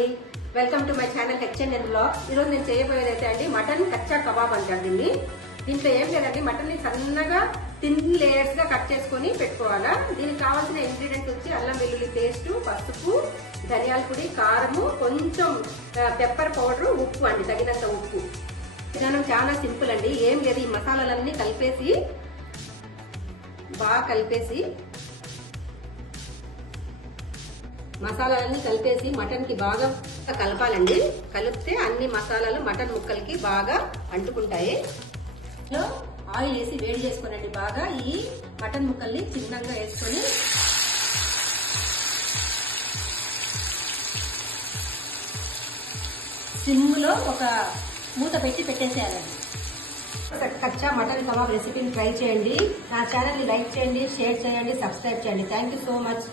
అండి, welcome to my channel HNN blogs. ఈరోజు నేను చేయబోయేది అయితే అండి మటన్ కచ్చా కబాబ్ అంటారు దీన్ని. దీంట్లో ఏం లేదండి, మటన్ ని సన్నగా థిన్ లేయర్స్ గా కట్ చేసుకుని పెట్టుకోవాలా. దీనికి కావాల్సిన ఇంగ్రీడియంట్స్ వచ్చి అల్లం వెల్లుల్లి పేస్ట్, పసుపు, ధనియాల పొడి, కారము, కొంచెం పెప్పర్ పౌడర్, ఉప్పు అండి, తగినంత ఉప్పు. విధానం చాలా సింపుల్ అండి, ఏం లేదు. ఈ మసాలాలన్నీ బాగా కలిపేసి మటన్ కి బాగా కలపాలండి. కలిపితే అన్ని మసాలాలు మటన్ ముక్కలకి బాగా అంటుకుంటాయి. ఆయిల్ వేసి వేడి చేసుకోనండి బాగా. ఈ మటన్ ముక్కల్ని చిన్నగా వేసుకొని సిమ్ లో ఒక మూత పెట్టి పెట్టేసేయాలండి. కచ్చా మటన్ కబాబ్ రెసిపీని ట్రై చేయండి. నా ఛానల్ ని లైక్ చేయండి, షేర్ చేయండి, సబ్స్క్రైబ్ చేయండి. Thank you so much.